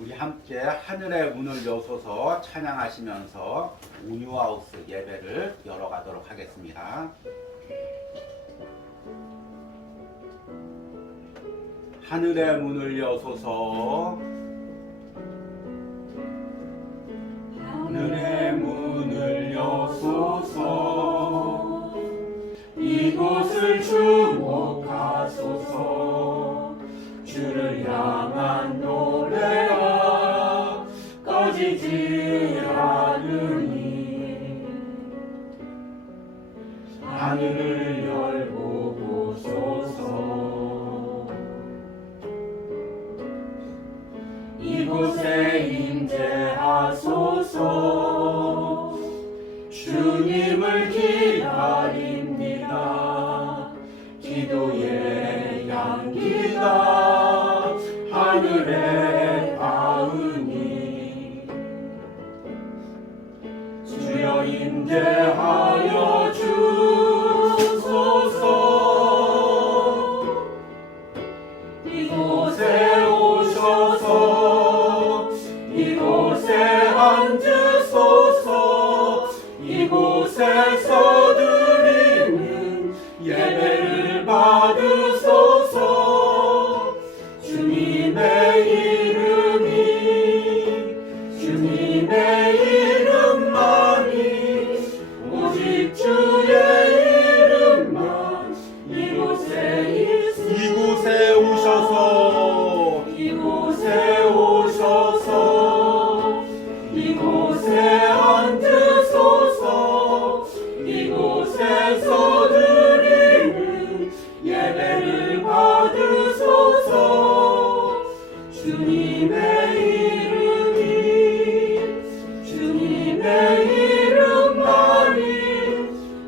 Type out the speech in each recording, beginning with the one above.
우리 함께 하늘의 문을 여소서 찬양하시면서 온유하우스 예배를 열어가도록 하겠습니다. 하늘의 문을 여소서, 하늘의 문을 여소서, 이곳을 주목하소서. 주를 향한 노래가 꺼지지 않으니 하늘을 열고 보소서. 이곳에 임재하소서. 주님을 기다립니다. 기도의 향기가 하늘에 닿으니 주여 임재하여 주소서. 이곳에 오셔서 이곳에 앉으소서. 이곳에서 드리는 예배를 받으소서. 주님의 이름만이 오직 주의 이름만 이곳에 오셔서 이곳에 앉으소서. 이곳에서 드리는 예배를 받으소서. 주님의 이름만이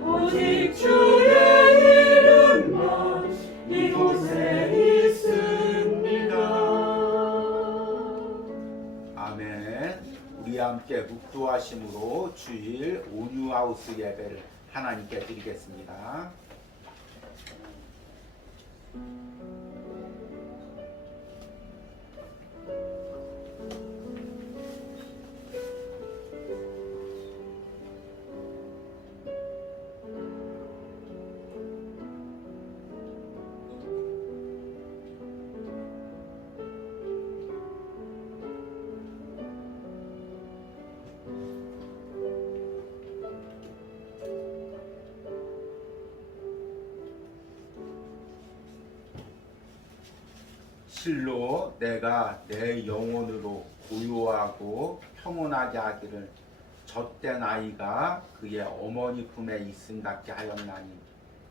오직 주의 이름만 이곳에 있습니다. 아멘. 우리 함께 묵도하심으로 주일 온유하우스 예배를 하나님께 드리겠습니다. 실로 내가 내 영혼으로 고요하고 평온하게 하기를 젖된 아이가 그의 어머니 품에 있음 같게 하였나니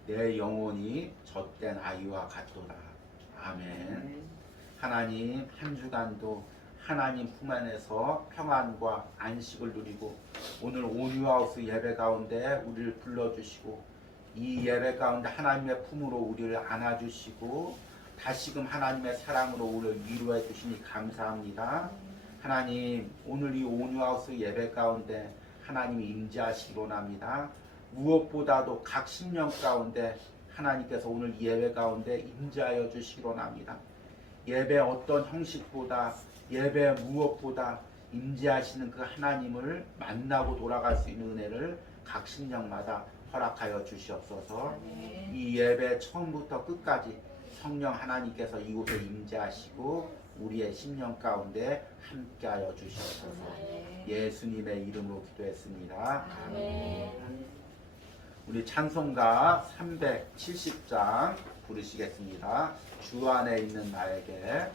내 영혼이 젖된 아이와 같도다. 아멘. 하나님, 한 주간도 하나님 품 안에서 평안과 안식을 누리고 오늘 온유하우스 예배 가운데 우리를 불러주시고 이 예배 가운데 하나님의 품으로 우리를 안아주시고 다시금 하나님의 사랑으로 우리를 위로해 주시니 감사합니다. 하나님, 오늘 이 온유하우스 예배 가운데 하나님이 임재하시기 원합니다. 무엇보다도 각 심령 가운데 하나님께서 오늘 예배 가운데 임재하여 주시기 원합니다. 예배 어떤 형식보다 예배 무엇보다 임재하시는 그 하나님을 만나고 돌아갈 수 있는 은혜를 각 심령마다 허락하여 주시옵소서. 이 예배 처음부터 끝까지 성령 하나님께서 이곳에 임재하시고 우리의 심령 가운데 함께하여 주시옵소서. 예수님의 이름으로 기도했습니다. 아멘. 우리 찬송가 370장 부르시겠습니다. 주 안에 있는 나에게.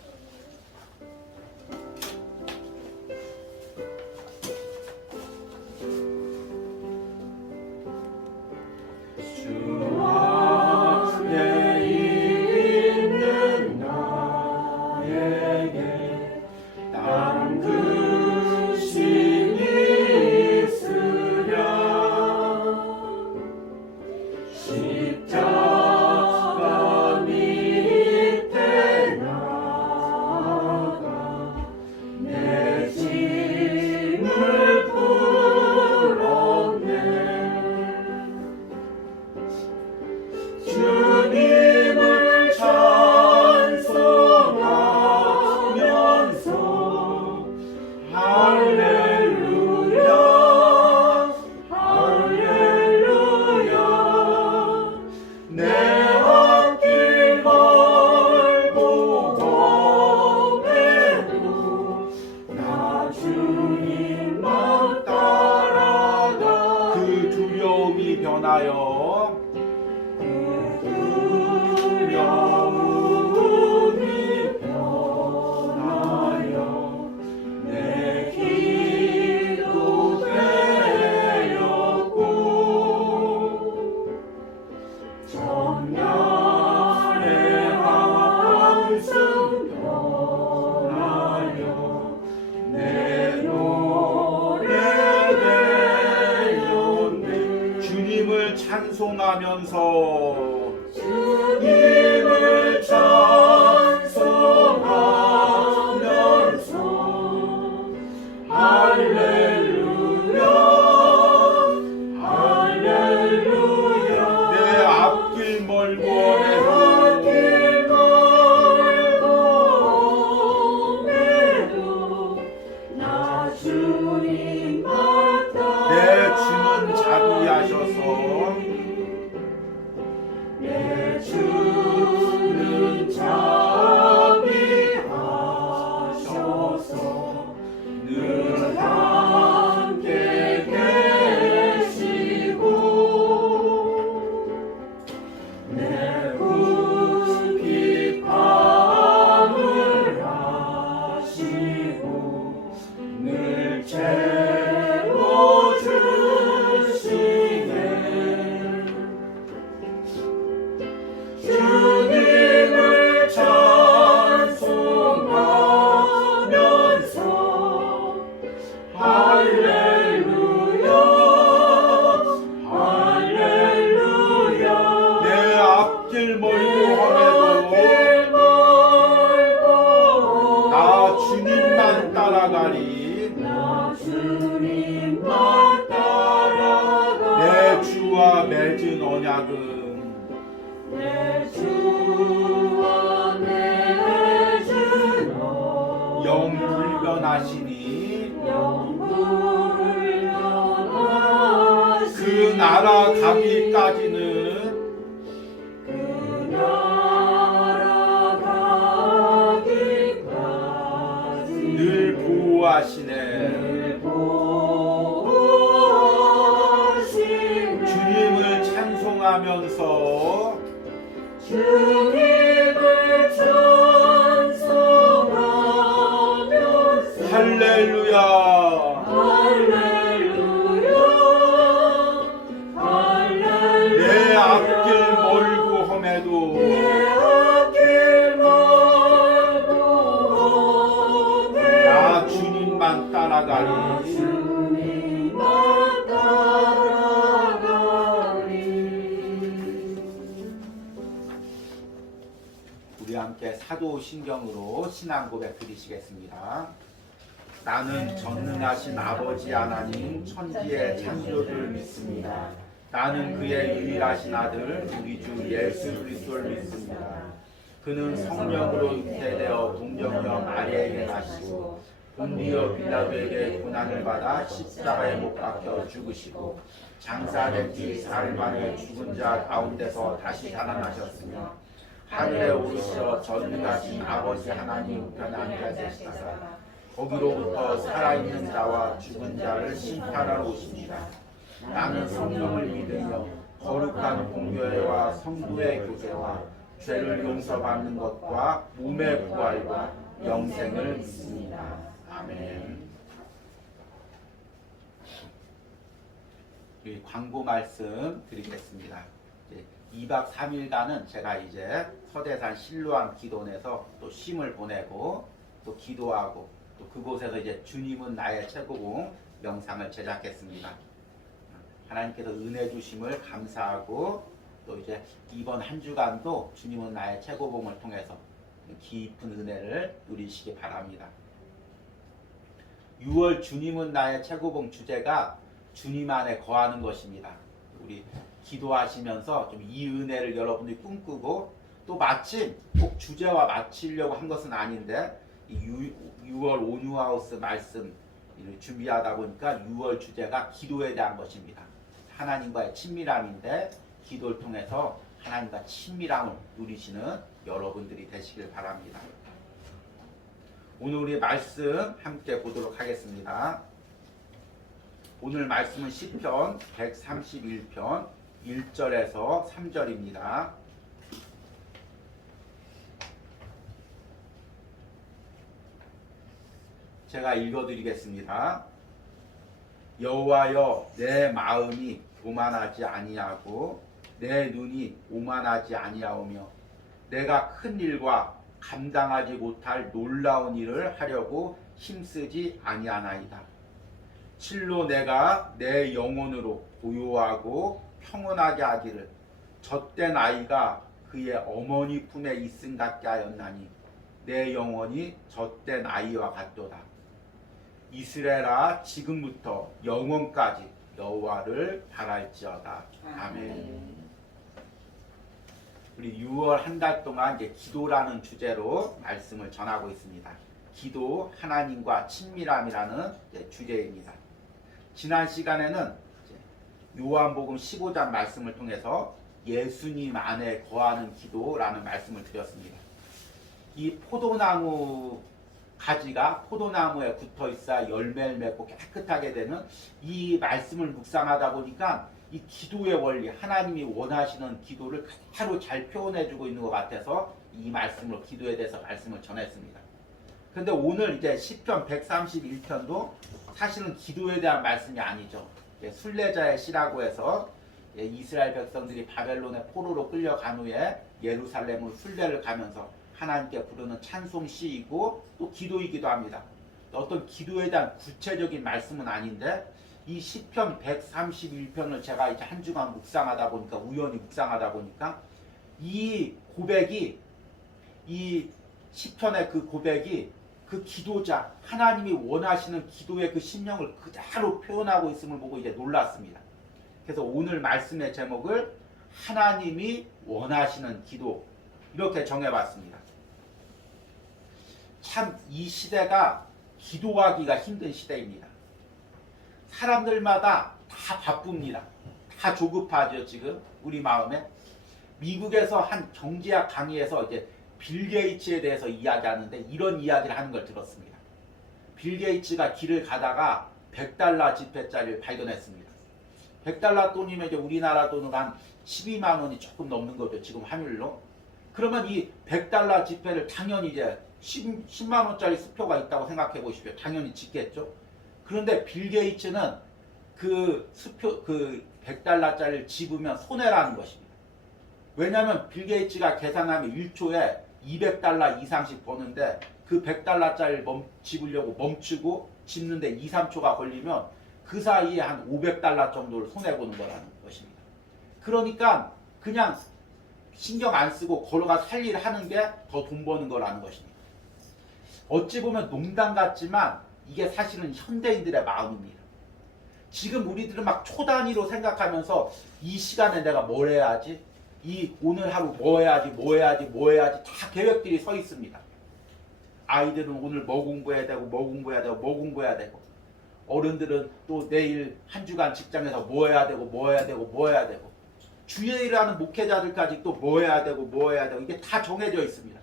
주님을 찬송하면서 찬송하면서 주님을 찬송하면서 할렐루야 할렐루야 내 앞길 멀고 멀고 나 주님만 따라 내 주는 자비하셔서 내 주는 자비하셔서 늘 함께 계시고 내 궁핍함을 아시고 늘 채워주시네 주님을 찬송하면서 할렐루야 할렐루야 내 앞길 멀고 험해도 나 주님만 따라가리 나 주님만 따라가 내 주와 맺은 언약은 내 주와 맺은 영불변하시니 영불변하시니 그 나라 가기까지는 그 나라 가기까지 늘 보호하시네 늘 보호하시네 주님을 찬송하면서 주님을 찬송하면서 할렐루야 할렐루야 할렐루야 내 앞길 멀고 험해도 내 앞길 멀고 나 주님만 따라가리 주님만 따라가리 우리 함께 사도신경으로 신앙 고백 드리시겠습니다. 나는 전능하신 아버지 하나님 천지의 창조주를 믿습니다. 나는 그의 유일하신 아들 우리 주 예수 그리스도를 믿습니다. 그는 성령으로 잉태되어 동정녀 마리아에게 나시고 본디오 빌라도에게 고난을 받아 십자가에 못 박혀 죽으시고 장사된 뒤 사흘 만에 죽은 자 가운데서 다시 살아나셨으며 하늘에 오르시어 전능하신 아버지 하나님 우편에 앉아 계시다가 거기로부터 살아있는 자와 죽은 자를 심판하러 오십니다. 나는 성령을 믿으며 거룩한 공교회와 성도의 교제와 죄를 용서받는 것과 몸의 부활과 영생을 믿습니다. 아멘. 광고 말씀 드리겠습니다. 2박 3일간은 제가 이제 서대산 실로암 기도원에서 또 쉼을 보내고 또 기도하고 또 그곳에서 이제 주님은 나의 최고봉 영상을 제작했습니다. 하나님께서 은혜 주심을 감사하고 또 이제 이번 한 주간도 주님은 나의 최고봉을 통해서 깊은 은혜를 누리시기 바랍니다. 6월 주님은 나의 최고봉 주제가 주님 안에 거하는 것입니다. 우리 기도하시면서 좀 이 은혜를 여러분들이 꿈꾸고 또 마침 꼭 주제와 맞추려고 한 것은 아닌데 이 6월 온유하우스 말씀 준비하다 보니까 6월 주제가 기도에 대한 것입니다. 하나님과의 친밀함인데 기도를 통해서 하나님과 친밀함을 누리시는 여러분들이 되시길 바랍니다. 오늘 우리 말씀 함께 보도록 하겠습니다. 오늘 말씀은 시편 131편 1절에서 3절입니다. 제가 읽어드리겠습니다. 여호와여 내 마음이 교만하지 아니하고 내 눈이 오만하지 아니하오며 내가 큰 일과 감당하지 못할 놀라운 일을 하려고 힘쓰지 아니하나이다. 실로 내가 내 영혼으로 고요하고 평온하게 하기를 젖된 아이가 그의 어머니 품에 있음 같게 하였나니 내 영혼이 젖된 아이와 같도다. 이스라엘아 지금부터 영원까지 여호와를 바랄지어다. 아멘. 우리 6월 한 달 동안 이제 기도라는 주제로 말씀을 전하고 있습니다. 기도, 하나님과 친밀함이라는 주제입니다. 지난 시간에는 요한복음 15장 말씀을 통해서 예수님 안에 거하는 기도라는 말씀을 드렸습니다. 이 포도나무 가지가 포도나무에 붙어 있어 열매를 맺고 깨끗하게 되는 이 말씀을 묵상하다 보니까 이 기도의 원리, 하나님이 원하시는 기도를 그대로 잘 표현해주고 있는 것 같아서 이 말씀으로 기도에 대해서 말씀을 전했습니다. 그런데 오늘 이제 시편 131편도 사실은 기도에 대한 말씀이 아니죠. 순례자의 시라고 해서 이스라엘 백성들이 바벨론의 포로로 끌려간 후에 예루살렘으로 순례를 가면서 하나님께 부르는 찬송 시이고 또 기도이기도 합니다. 어떤 기도에 대한 구체적인 말씀은 아닌데 이 시편 131편을 제가 이제 한 주간 묵상하다 보니까 우연히 묵상하다 보니까 이 고백이 이 시편의 그 고백이 그 기도자 하나님이 원하시는 기도의 그 심령을 그대로 표현하고 있음을 보고 이제 놀랐습니다. 그래서 오늘 말씀의 제목을 하나님이 원하시는 기도 이렇게 정해봤습니다. 참 이 시대가 기도하기가 힘든 시대입니다. 사람들마다 다 바쁩니다. 다 조급하죠. 지금 우리 마음에 미국에서 한 경제학 강의에서 이제 빌 게이츠에 대해서 이야기하는데 이런 이야기를 하는 걸 들었습니다. 빌 게이츠가 길을 가다가 $100 지폐짜리를 발견했습니다. $100 돈이면 이제 우리나라 돈으로 한 12만 원이 조금 넘는 거죠. 지금 환율로. 그러면 이 $100 지폐를 당연히 이제 10만 원짜리 수표가 있다고 생각해 보십시오. 당연히 짓겠죠. 그런데 빌 게이츠는 그 수표 그 $100짜리를 집으면 손해라는 것입니다. 왜냐하면 빌 게이츠가 계산하면 1초에 $200 이상씩 버는데 그 $100짜리를 집으려고 멈추고 집는데 2, 3초가 걸리면 그 사이에 한 $500 정도를 손해보는 거라는 것입니다. 그러니까 그냥 신경 안 쓰고 걸어가서 할 일을 하는 게 더 돈 버는 거라는 것입니다. 어찌 보면 농담 같지만 이게 사실은 현대인들의 마음입니다. 지금 우리들은 막 초단위로 생각하면서 이 시간에 내가 뭘 해야지? 이 오늘 하루 뭐 해야지 다 계획들이 서 있습니다. 아이들은 오늘 뭐 공부해야 되고 뭐 공부해야 되고 어른들은 또 내일 한 주간 직장에서 뭐 해야 되고 주일에 일하는 목회자들까지 또 뭐 해야 되고 이게 다 정해져 있습니다.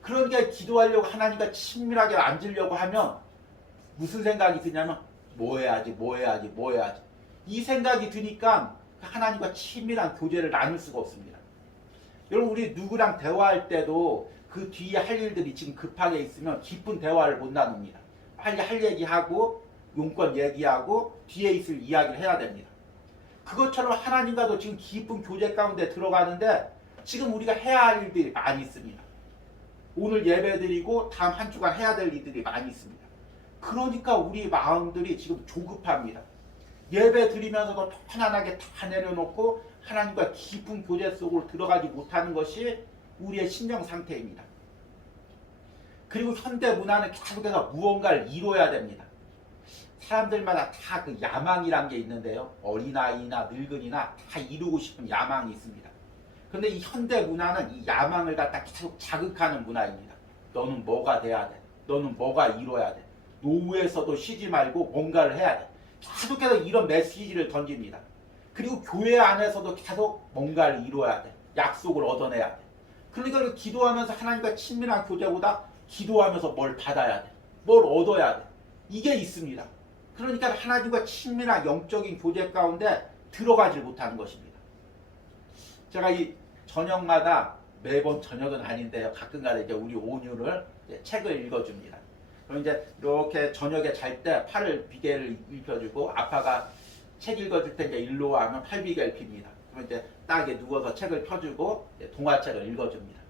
그러니까 기도하려고 하나님과 친밀하게 앉으려고 하면 무슨 생각이 드냐면 뭐 해야지 이 생각이 드니까 하나님과 친밀한 교제를 나눌 수가 없습니다. 여러분 우리 누구랑 대화할 때도 그 뒤에 할 일들이 지금 급하게 있으면 깊은 대화를 못 나눕니다. 빨리 할 얘기하고 용건 얘기하고 뒤에 있을 이야기를 해야 됩니다. 그것처럼 하나님과도 지금 깊은 교제 가운데 들어가는데 지금 우리가 해야 할 일들이 많이 있습니다. 오늘 예배 드리고 다음 한 주간 해야 될 일들이 많이 있습니다. 그러니까 우리 마음들이 지금 조급합니다. 예배 드리면서도 편안하게 다 내려놓고 하나님과 깊은 교제 속으로 들어가지 못하는 것이 우리의 심령 상태입니다. 그리고 현대 문화는 계속해서 무언가를 이뤄야 됩니다. 사람들마다 다 그 야망이란 게 있는데요. 어린아이나 늙은이나 다 이루고 싶은 야망이 있습니다. 그런데 이 현대 문화는 이 야망을 갖다 계속 자극하는 문화입니다. 너는 뭐가 돼야 돼. 너는 뭐가 이뤄야 돼. 노후에서도 쉬지 말고 뭔가를 해야 돼. 계속해서 이런 메시지를 던집니다. 그리고 교회 안에서도 계속 뭔가를 이뤄야 돼. 약속을 얻어내야 돼. 그러니까 기도하면서 하나님과 친밀한 교제보다 기도하면서 뭘 받아야 돼. 뭘 얻어야 돼. 이게 있습니다. 그러니까 하나님과 친밀한 영적인 교제 가운데 들어가지 못하는 것입니다. 제가 이 저녁마다 매번 저녁은 아닌데요. 가끔가다 이제 우리 온유를 책을 읽어줍니다. 그럼 이제 이렇게 저녁에 잘 때 팔을 비계를 입혀주고 아빠가 책 읽어줄 때 이제 일로 와 하면 팔 비계를 핍니다. 그러면 이제 딱에 누워서 책을 펴주고 동화책을 읽어줍니다.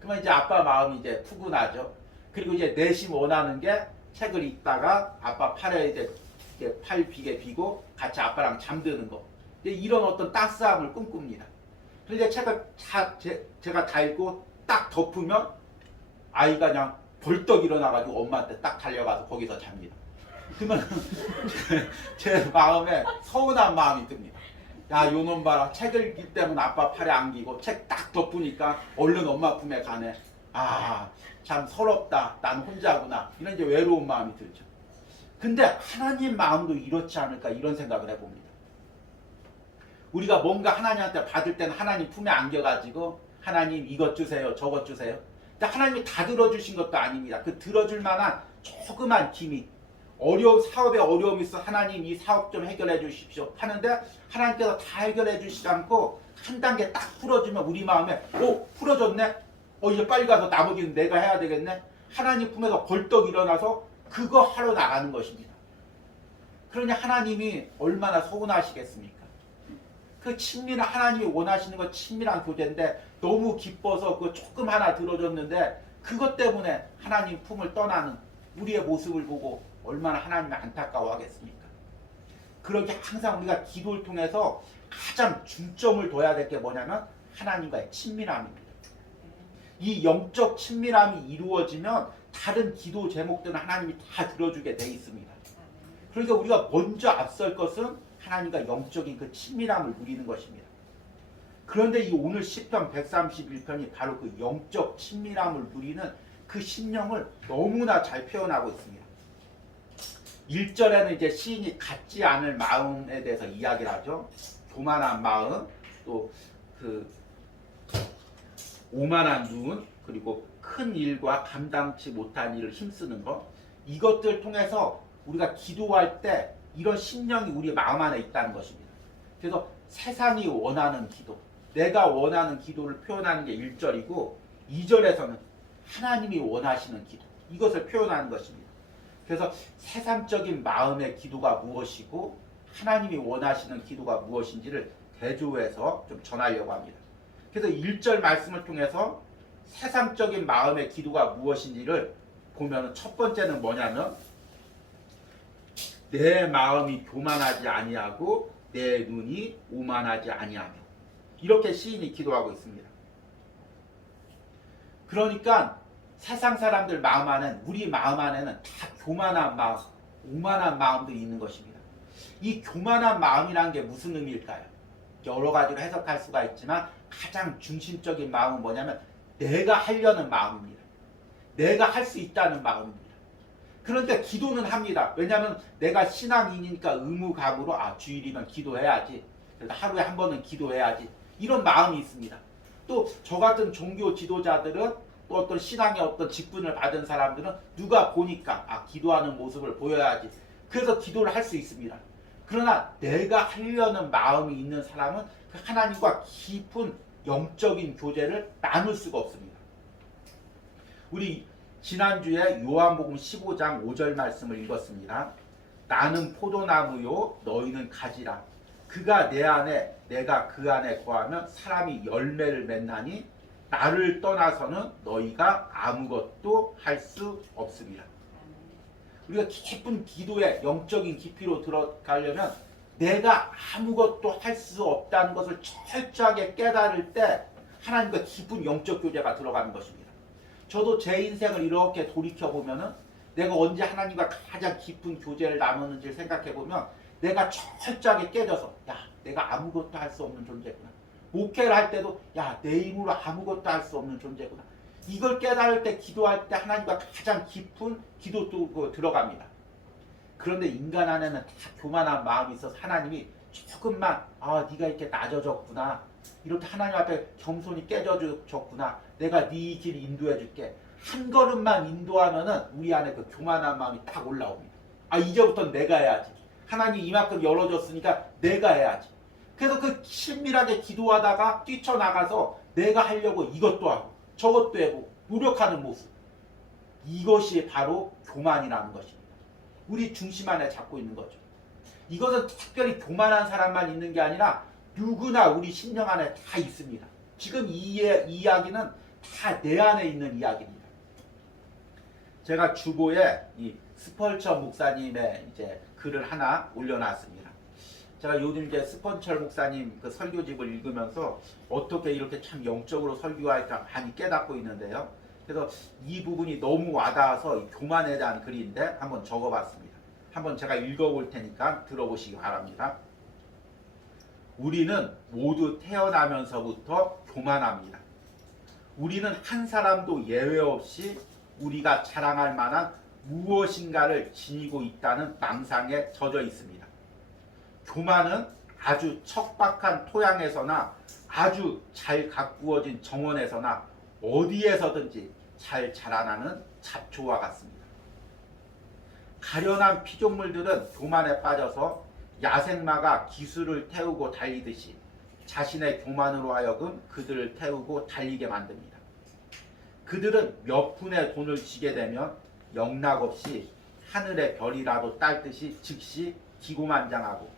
그러면 이제 아빠 마음이 이제 푸근하죠. 그리고 이제 내심 원하는 게 책을 읽다가 아빠 팔에 이제 팔 비계 비고 같이 아빠랑 잠드는 거. 이런 어떤 따스함을 꿈꿉니다. 그런데 제가 다 읽고 딱 덮으면 아이가 그냥 벌떡 일어나가지고 엄마한테 딱 달려가서 거기서 잡니다. 그러면 제 마음에 서운한 마음이 듭니다. 야, 요놈 봐라. 책을 읽을 때면 아빠 팔에 안기고 책 딱 덮으니까 얼른 엄마 품에 가네. 아, 참 서럽다. 난 혼자구나. 이런 이제 외로운 마음이 들죠. 근데 하나님 마음도 이렇지 않을까 이런 생각을 해봅니다. 우리가 뭔가 하나님한테 받을 때는 하나님 품에 안겨가지고 하나님 이것 주세요, 저것 주세요. 근데 하나님이 다 들어주신 것도 아닙니다. 그 들어줄 만한 조그만 기미, 사업에 어려움이 있어 하나님 이 사업 좀 해결해 주십시오 하는데 하나님께서 다 해결해 주시지 않고 한 단계 딱 풀어주면 우리 마음에 풀어졌네? 이제 빨리 가서 나머지는 내가 해야 되겠네? 하나님 품에서 벌떡 일어나서 그거 하러 나가는 것입니다. 그러니 하나님이 얼마나 서운하시겠습니까? 그 친밀한 하나님이 원하시는 건 친밀한 교제인데 너무 기뻐서 그 조금 하나 들어줬는데 그것 때문에 하나님 품을 떠나는 우리의 모습을 보고 얼마나 하나님이 안타까워하겠습니까? 그렇게 항상 우리가 기도를 통해서 가장 중점을 둬야 될 게 뭐냐면 하나님과의 친밀함입니다. 이 영적 친밀함이 이루어지면 다른 기도 제목들은 하나님이 다 들어주게 돼 있습니다. 그러니까 우리가 먼저 앞설 것은 하나님과 영적인 그 친밀함을 누리는 것입니다. 그런데 이 오늘 시편 131편이 바로 그 영적 친밀함을 누리는 그 심령을 너무나 잘 표현하고 있습니다. 1절에는 이제 시인이 갖지 않을 마음에 대해서 이야기를 하죠. 교만한 마음, 또 그 오만한 눈, 그리고 큰 일과 감당치 못한 일을 힘쓰는 것, 이것들 통해서 우리가 기도할 때 이런 심령이 우리 마음 안에 있다는 것입니다. 그래서 세상이 원하는 기도, 내가 원하는 기도를 표현하는 게 1절이고 2절에서는 하나님이 원하시는 기도, 이것을 표현하는 것입니다. 그래서 세상적인 마음의 기도가 무엇이고 하나님이 원하시는 기도가 무엇인지를 대조해서 좀 전하려고 합니다. 그래서 1절 말씀을 통해서 세상적인 마음의 기도가 무엇인지를 보면 첫 번째는 뭐냐면 내 마음이 교만하지 아니하고 내 눈이 오만하지 아니하며, 이렇게 시인이 기도하고 있습니다. 그러니까 세상 사람들 마음 안에는, 우리 마음 안에는 다 교만한 마음, 오만한 마음들이 있는 것입니다. 이 교만한 마음이라는 게 무슨 의미일까요? 여러 가지로 해석할 수가 있지만 가장 중심적인 마음은 뭐냐면 내가 하려는 마음입니다. 내가 할 수 있다는 마음입니다. 그런데 기도는 합니다. 왜냐하면 내가 신앙인이니까 의무감으로 주일이면 기도해야지, 하루에 한 번은 기도해야지, 이런 마음이 있습니다. 또 저 같은 종교 지도자들은, 또 어떤 신앙의 어떤 직분을 받은 사람들은 누가 보니까 기도하는 모습을 보여야지, 그래서 기도를 할 수 있습니다. 그러나 내가 하려는 마음이 있는 사람은 그 하나님과 깊은 영적인 교제를 나눌 수가 없습니다. 우리 지난주에 요한복음 15장 5절 말씀을 읽었습니다. 나는 포도나무요 너희는 가지라. 그가 내 안에 내가 그 안에 거하면 사람이 열매를 맺나니 나를 떠나서는 너희가 아무것도 할 수 없습니다. 우리가 깊은 기도의 영적인 깊이로 들어가려면 내가 아무것도 할 수 없다는 것을 철저하게 깨달을 때 하나님과 깊은 영적 교제가 들어가는 것입니다. 저도 제 인생을 이렇게 돌이켜보면 내가 언제 하나님과 가장 깊은 교제를 나누는지를 생각해보면 내가 철저하게 깨져서 내가 아무것도 할 수 없는 존재구나. 목회를 할 때도 내 힘으로 아무것도 할 수 없는 존재구나. 이걸 깨달을 때, 기도할 때 하나님과 가장 깊은 기도 들어갑니다. 그런데 인간 안에는 다 교만한 마음이 있어서 하나님이 조금만 네가 이렇게 낮아졌구나, 이렇게 하나님 앞에 겸손히 깨져졌구나, 내가 네 길 인도해 줄게, 한 걸음만 인도하면은 우리 안에 그 교만한 마음이 딱 올라옵니다. 이제부터는 내가 해야지, 하나님 이만큼 열어줬으니까 내가 해야지. 그래서 그 친밀하게 기도하다가 뛰쳐나가서 내가 하려고 이것도 하고 저것도 하고 노력하는 모습, 이것이 바로 교만이라는 것입니다. 우리 중심 안에 잡고 있는 거죠. 이것은 특별히 교만한 사람만 있는 게 아니라 누구나 우리 심령 안에 다 있습니다. 지금 이 이야기는 다 내 안에 있는 이야기입니다. 제가 주보에 이 스펄처 목사님의 이제 글을 하나 올려놨습니다. 제가 요즘 이제 스펀철 목사님 그 설교집을 읽으면서 어떻게 이렇게 참 영적으로 설교할까 많이 깨닫고 있는데요. 그래서 이 부분이 너무 와닿아서 이 교만에 대한 글인데 한번 적어봤습니다. 한번 제가 읽어볼 테니까 들어보시기 바랍니다. 우리는 모두 태어나면서부터 교만합니다. 우리는 한 사람도 예외 없이 우리가 자랑할 만한 무엇인가를 지니고 있다는 망상에 젖어 있습니다. 교만은 아주 척박한 토양에서나 아주 잘 가꾸어진 정원에서나 어디에서든지 잘 자라나는 잡초와 같습니다. 가련한 피조물들은 교만에 빠져서 야생마가 기술을 태우고 달리듯이 자신의 교만으로 하여금 그들을 태우고 달리게 만듭니다. 그들은 몇 푼의 돈을 쥐게 되면 영락없이 하늘의 별이라도 딸듯이 즉시 기고만장하고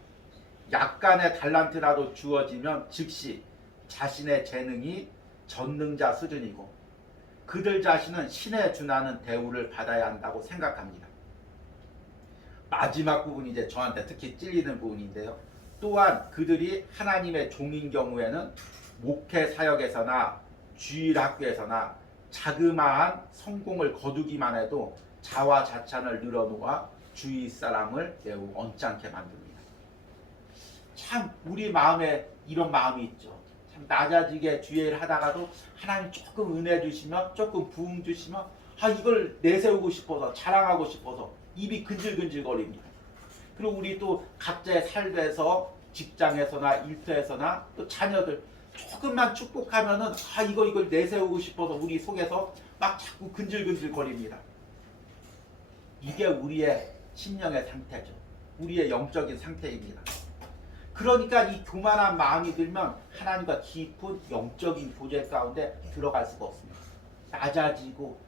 약간의 달란트라도 주어지면 즉시 자신의 재능이 전능자 수준이고 그들 자신은 신에 준하는 대우를 받아야 한다고 생각합니다. 마지막 부분이 이제 저한테 특히 찔리는 부분인데요. 또한 그들이 하나님의 종인 경우에는 목회 사역에서나 주일학교에서나 자그마한 성공을 거두기만 해도 자화자찬을 늘어놓아 주위 사람을 매우 언짢게 만듭니다. 참 우리 마음에 이런 마음이 있죠. 참 낮아지게 주의를 하다가도 하나님 조금 은혜 주시면 조금 부흥 주시면 이걸 내세우고 싶어서 자랑하고 싶어서 입이 근질근질 거립니다. 그리고 우리 또 각자의 삶에서 직장에서나 일터에서나 또 자녀들 조금만 축복하면은 이걸 내세우고 싶어서 우리 속에서 막 자꾸 근질근질 거립니다. 이게 우리의 심령의 상태죠. 우리의 영적인 상태입니다. 그러니까 이 교만한 마음이 들면 하나님과 깊은 영적인 교제 가운데 들어갈 수가 없습니다. 낮아지고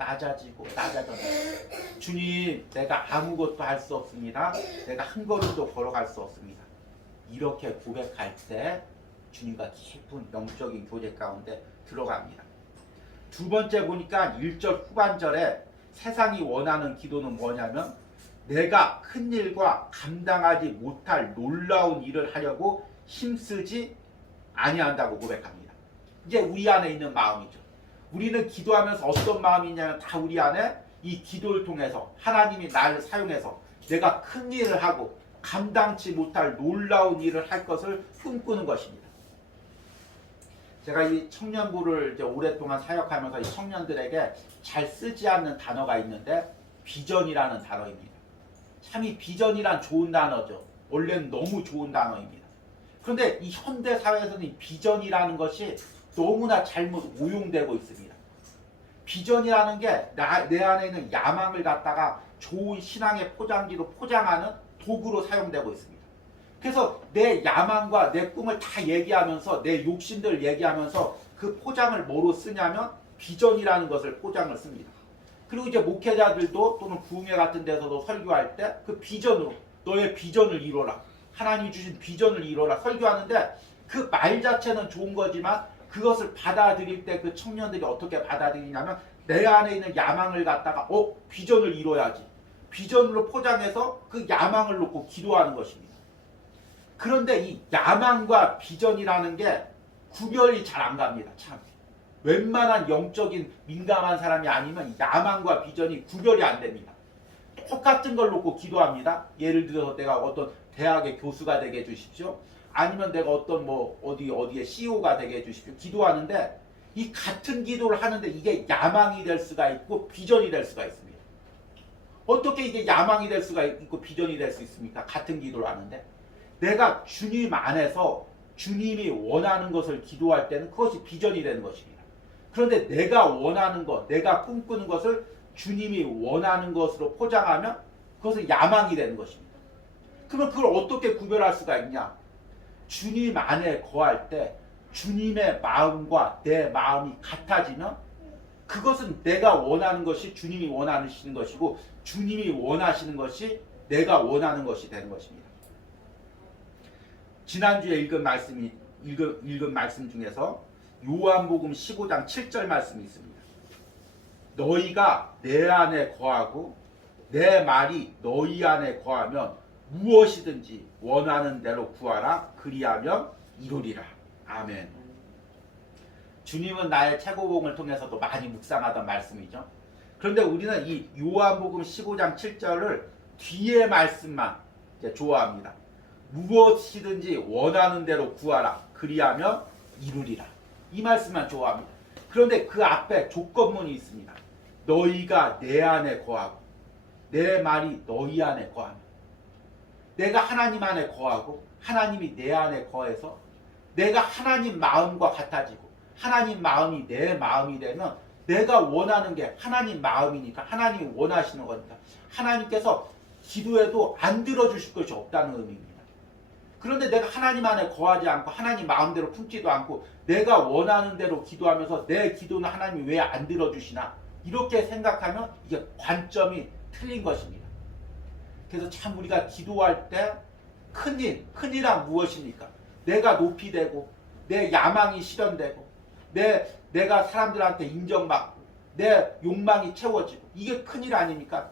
주님, 내가 아무것도 할 수 없습니다. 내가 한 걸음도 걸어갈 수 없습니다. 이렇게 고백할 때 주님과 깊은 영적인 교제 가운데 들어갑니다. 두 번째 보니까 1절 후반절에 세상이 원하는 기도는 뭐냐면 내가 큰 일과 감당하지 못할 놀라운 일을 하려고 힘쓰지 아니한다고 고백합니다. 이게 우리 안에 있는 마음이죠. 우리는 기도하면서 어떤 마음이 있냐면 다 우리 안에 이 기도를 통해서 하나님이 나를 사용해서 내가 큰 일을 하고 감당치 못할 놀라운 일을 할 것을 꿈꾸는 것입니다. 제가 이 청년부를 이제 오랫동안 사역하면서 이 청년들에게 잘 쓰지 않는 단어가 있는데 비전이라는 단어입니다. 참 이 비전이란 좋은 단어죠. 원래는 너무 좋은 단어입니다. 그런데 이 현대 사회에서는 이 비전이라는 것이 너무나 잘못 오용되고 있습니다. 비전이라는 게 내 안에 있는 야망을 갖다가 좋은 신앙의 포장지로 포장하는 도구로 사용되고 있습니다. 그래서 내 야망과 내 꿈을 다 얘기하면서 내 욕심들을 얘기하면서 그 포장을 뭐로 쓰냐면 비전이라는 것을 포장을 씁니다. 그리고 이제 목회자들도 또는 부흥회 같은 데서도 설교할 때 그 비전으로 너의 비전을 이뤄라. 하나님이 주신 비전을 이뤄라. 설교하는데 그 말 자체는 좋은 거지만 그것을 받아들일 때 그 청년들이 어떻게 받아들이냐면 내 안에 있는 야망을 갖다가 비전을 이뤄야지. 비전으로 포장해서 그 야망을 놓고 기도하는 것입니다. 그런데 이 야망과 비전이라는 게 구별이 잘 안 갑니다. 참. 웬만한 영적인 민감한 사람이 아니면 야망과 비전이 구별이 안 됩니다. 똑같은 걸 놓고 기도합니다. 예를 들어서 내가 어떤 대학의 교수가 되게 해주십시오. 아니면 내가 어떤 어디에 CEO가 되게 해주십시오. 기도하는데 이 같은 기도를 하는데 이게 야망이 될 수가 있고 비전이 될 수가 있습니다. 어떻게 이게 야망이 될 수가 있고 비전이 될 수 있습니까? 같은 기도를 하는데 내가 주님 안에서 주님이 원하는 것을 기도할 때는 그것이 비전이 되는 것입니다. 그런데 내가 원하는 것, 내가 꿈꾸는 것을 주님이 원하는 것으로 포장하면 그것은 야망이 되는 것입니다. 그러면 그걸 어떻게 구별할 수가 있냐? 주님 안에 거할 때 주님의 마음과 내 마음이 같아지면 그것은 내가 원하는 것이 주님이 원하시는 것이고 주님이 원하시는 것이 내가 원하는 것이 되는 것입니다. 지난주에 읽은 말씀 중에서 요한복음 15장 7절 말씀이 있습니다. 너희가 내 안에 거하고 내 말이 너희 안에 거하면 무엇이든지 원하는 대로 구하라. 그리하면 이루리라. 아멘. 주님은 나의 최고봉을 통해서도 많이 묵상하던 말씀이죠. 그런데 우리는 이 요한복음 15장 7절을 뒤에 말씀만 이제 좋아합니다. 무엇이든지 원하는 대로 구하라. 그리하면 이루리라. 이 말씀만 좋아합니다. 그런데 그 앞에 조건문이 있습니다. 너희가 내 안에 거하고 내 말이 너희 안에 거하며. 내가 하나님 안에 거하고 하나님이 내 안에 거해서 내가 하나님 마음과 같아지고 하나님 마음이 내 마음이 되면 내가 원하는 게 하나님 마음이니까 하나님이 원하시는 거니까 하나님께서 기도해도 안 들어주실 것이 없다는 의미입니다. 그런데 내가 하나님 안에 거하지 않고 하나님 마음대로 품지도 않고 내가 원하는 대로 기도하면서 내 기도는 하나님이 왜 안 들어주시나 이렇게 생각하면 이게 관점이 틀린 것입니다. 그래서 참 우리가 기도할 때 큰일은 무엇입니까? 내가 높이 되고 내 야망이 실현되고 내가 사람들한테 인정받고 내 욕망이 채워지고 이게 큰일 아닙니까?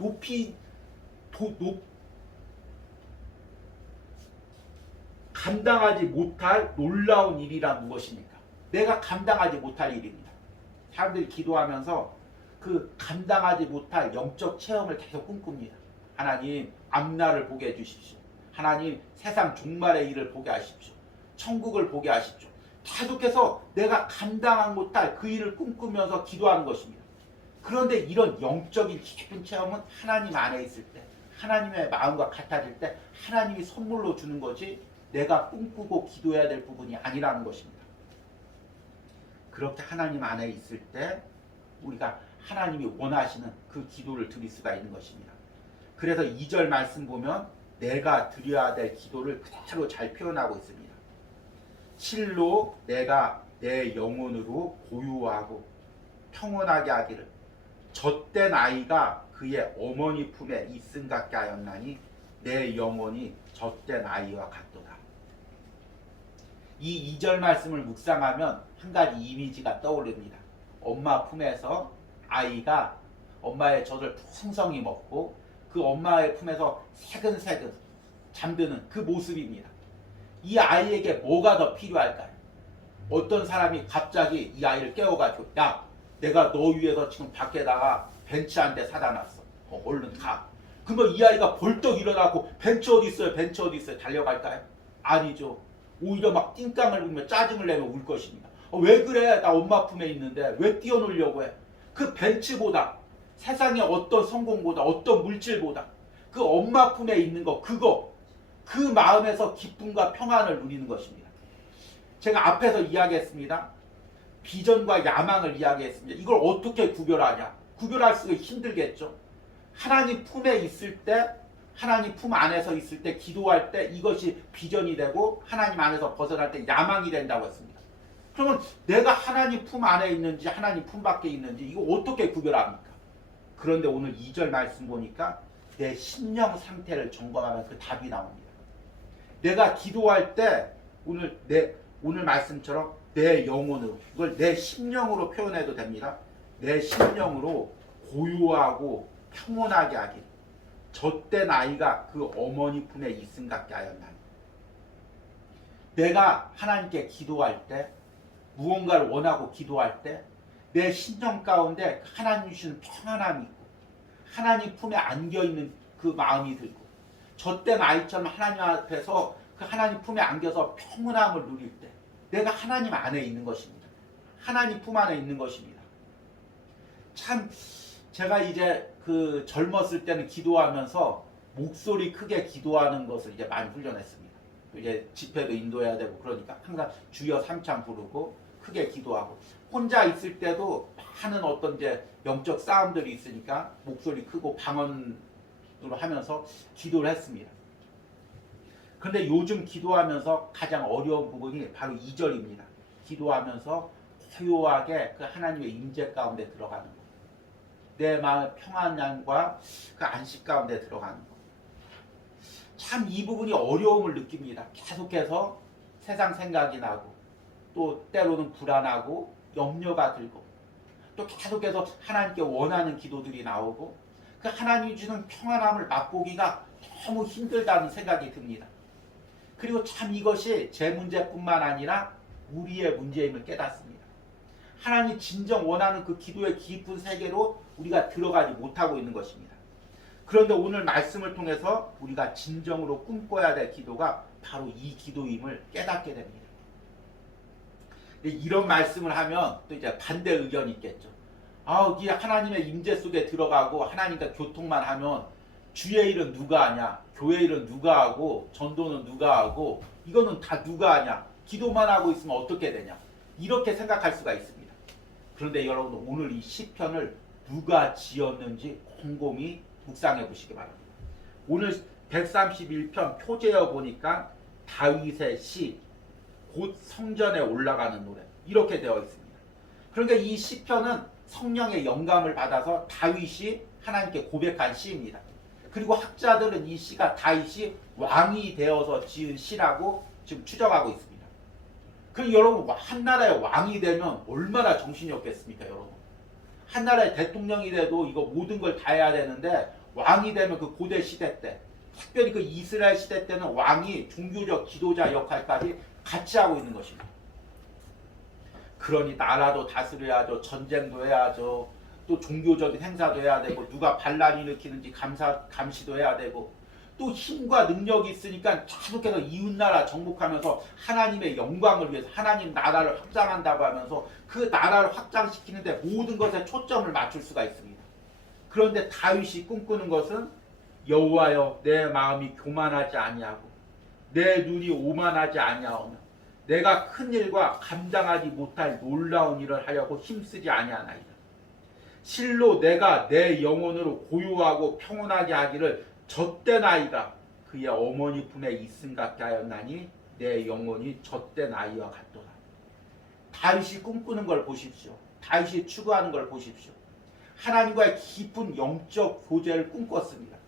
감당하지 못할 놀라운 일이란 무엇입니까? 내가 감당하지 못할 일입니다. 사람들이 기도하면서 그 감당하지 못할 영적 체험을 계속 꿈꿉니다. 하나님 앞날을 보게 해주십시오. 하나님 세상 종말의 일을 보게 하십시오. 천국을 보게 하십시오. 계속해서 내가 감당하지 못할 그 일을 꿈꾸면서 기도하는 것입니다. 그런데 이런 영적인 깊은 체험은 하나님 안에 있을 때 하나님의 마음과 같아질 때 하나님이 선물로 주는 거지 내가 꿈꾸고 기도해야 될 부분이 아니라는 것입니다. 그렇게 하나님 안에 있을 때 우리가 하나님이 원하시는 그 기도를 드릴 수가 있는 것입니다. 그래서 2절 말씀 보면 내가 드려야 될 기도를 그대로 잘 표현하고 있습니다. 실로 내가 내 영혼으로 고요하고 평온하게 하기를 젖된 아이가 그의 어머니 품에 있음 같게 하였나니 내 영혼이 젖된 아이와 같도다. 이 2절 말씀을 묵상하면 한 가지 이미지가 떠오릅니다. 엄마 품에서 아이가 엄마의 젖을 풍성히 먹고 그 엄마의 품에서 새근새근 잠드는 그 모습입니다. 이 아이에게 뭐가 더 필요할까요? 어떤 사람이 갑자기 이 아이를 깨워가지고 야 내가 너 위해서 지금 밖에다가 벤치 한 대 사다 놨어. 얼른 가. 그러면 이 아이가 벌떡 일어나고 벤치 어디 있어요? 벤치 어디 있어요? 달려갈까요? 아니죠. 오히려 막 띵깡을 부리며 짜증을 내며 울 것입니다. 왜 그래? 나 엄마 품에 있는데 왜 뛰어놀려고 해? 그 벤치보다 세상의 어떤 성공보다 어떤 물질보다 그 엄마 품에 있는 거 그 마음에서 기쁨과 평안을 누리는 것입니다. 제가 앞에서 이야기했습니다. 비전과 야망을 이야기했습니다. 이걸 어떻게 구별하냐? 구별할 수가 힘들겠죠. 하나님 품에 있을 때 하나님 품 안에서 있을 때 기도할 때 이것이 비전이 되고 하나님 안에서 벗어날 때 야망이 된다고 했습니다. 그러면 내가 하나님 품 안에 있는지 하나님 품 밖에 있는지 이거 어떻게 구별합니까? 그런데 오늘 2절 말씀 보니까 내 심령 상태를 점검하면 그 답이 나옵니다. 내가 기도할 때 오늘 말씀처럼 내 영혼으로 이걸 내 심령으로 표현해도 됩니다. 내 심령으로 고요하고 평온하게 하길 젖된 아이가 그 어머니 품에 있음 같게 하였나니 내가 하나님께 기도할 때 무언가를 원하고 기도할 때 내 심령 가운데 하나님 주시는 평안함이 있고 하나님 품에 안겨있는 그 마음이 들고 젖된 아이처럼 하나님 앞에서 그 하나님 품에 안겨서 평온함을 누릴 때 내가 하나님 안에 있는 것입니다. 하나님 품 안에 있는 것입니다. 참 제가 이제 그 젊었을 때는 기도하면서 목소리 크게 기도하는 것을 이제 많이 훈련했습니다. 이제 집회도 인도해야 되고 그러니까 항상 주여 삼창 부르고 크게 기도하고 혼자 있을 때도 많은 어떤 이제 영적 싸움들이 있으니까 목소리 크고 방언으로 하면서 기도를 했습니다. 그런데 요즘 기도하면서 가장 어려운 부분이 바로 2절입니다. 기도하면서 고요하게 그 하나님의 임재 가운데 들어가는 것. 내 마음의 평안함과 그 안식 가운데 들어가는 것. 참 이 부분이 어려움을 느낍니다. 계속해서 세상 생각이 나고 또 때로는 불안하고 염려가 들고 또 계속해서 하나님께 원하는 기도들이 나오고 그 하나님이 주는 평안함을 맛보기가 너무 힘들다는 생각이 듭니다. 그리고 참 이것이 제 문제뿐만 아니라 우리의 문제임을 깨닫습니다. 하나님이 진정 원하는 그 기도의 깊은 세계로 우리가 들어가지 못하고 있는 것입니다. 그런데 오늘 말씀을 통해서 우리가 진정으로 꿈꿔야 될 기도가 바로 이 기도임을 깨닫게 됩니다. 이런 말씀을 하면 또 이제 반대 의견이 있겠죠. 이게 하나님의 임재 속에 들어가고 하나님과 교통만 하면 주의 일은 누가 하냐, 교회 일은 누가 하고, 전도는 누가 하고, 이거는 다 누가 하냐, 기도만 하고 있으면 어떻게 되냐, 이렇게 생각할 수가 있습니다. 그런데 여러분, 오늘 이 시편을 누가 지었는지 곰곰이 묵상해 보시기 바랍니다. 오늘 131편 표제어 보니까 다윗의 시, 곧 성전에 올라가는 노래, 이렇게 되어 있습니다. 그러니까 이 시편은 성령의 영감을 받아서 다윗이 하나님께 고백한 시입니다. 그리고 학자들은 이 시가 다윗이 왕이 되어서 지은 시라고 지금 추정하고 있습니다. 그럼 여러분, 한 나라의 왕이 되면 얼마나 정신이 없겠습니까, 여러분? 한 나라의 대통령이 돼도 이거 모든 걸 다 해야 되는데, 왕이 되면 그 고대 시대 때, 특별히 그 이스라엘 시대 때는 왕이 종교적 지도자 역할까지 같이 하고 있는 것입니다. 그러니 나라도 다스려야죠, 전쟁도 해야죠, 또 종교적인 행사도 해야 되고, 누가 반란 일으키는지 감시도 해야 되고, 또 힘과 능력이 있으니까 계속해서 이웃나라 정복하면서 하나님의 영광을 위해서 하나님 나라를 확장한다고 하면서 그 나라를 확장시키는데 모든 것에 초점을 맞출 수가 있습니다. 그런데 다윗이 꿈꾸는 것은 여호와여, 내 마음이 교만하지 아니하고 내 눈이 오만하지 아니하오며 내가 큰 일과 감당하지 못할 놀라운 일을 하려고 힘쓰지 아니하나이다. 실로 내가 내 영혼으로 고요하고 평온하게 하기를 젖된 아이가 그의 어머니 품에 있음 같게 하였나니 내 영혼이 젖된 아이와 같도다. 다윗이 꿈꾸는 걸 보십시오. 다윗이 추구하는 걸 보십시오. 하나님과의 깊은 영적 교제를 꿈꿨습니다.